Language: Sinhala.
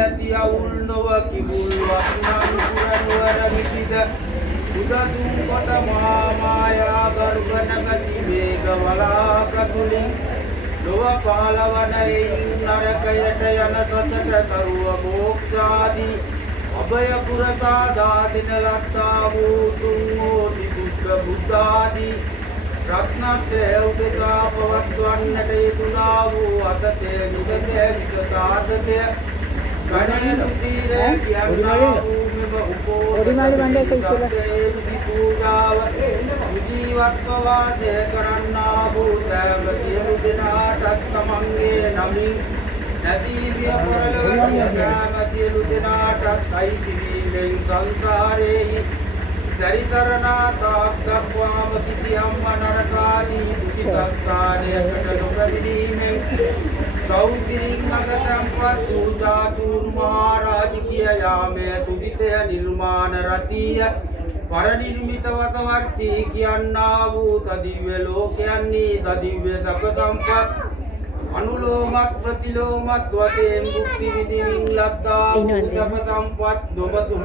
ඇති අවුල් නොව කිවුල්වත් නම් පුරනුවර මිටිද උදතුන් කොට මහා මායා ගරුකන ගති වේග වලාකතුලින් ලොව පහළවන එයින් නරකයට යන සතට කරුව මෝක්ෂාදී අභය පුරතා දාදින ලත්තා වූ තුන් හෝති බුද්ධ බුද්ධාදී රත්නත්‍රය උපේසා පවත්වන්නට යෙදුනා වූ අතතේ නිගතේ විකසාතතය ගණේ තුතිරේ කියන්නා වූ මෙම උපෝදේ පූජාව ජීවත්ව වාසය කරන්නා වූ සෑම සියලු දෙනාටත් තමන්ගේ නමින් නැතිවිය පරලොව සෑම සියලු දෙනාටත් අයිති වීමෙන් සංසාරේහි සරිසරණා තාක්කවාම කිසියම්ම නරකාදී දුසිතස්ථානයකට නොපැමිණීමෙන් සෞසිරින් අගතම්පත් පූජාතුන් මහාරාජිකය යාමය තුදිතය නිර්මාණ රතිය පරනිර්මිත වතවර්ති කියන්නා වූ තදිව්‍ය ලෝකයන්හි තදිව්‍ය සප සම්පත් අනුලෝමත් ප්‍රතිලෝමත් වශයෙන් භුක්ති විඳින්මින් ලද්දා වූ සප සම්පත් නොබතුළු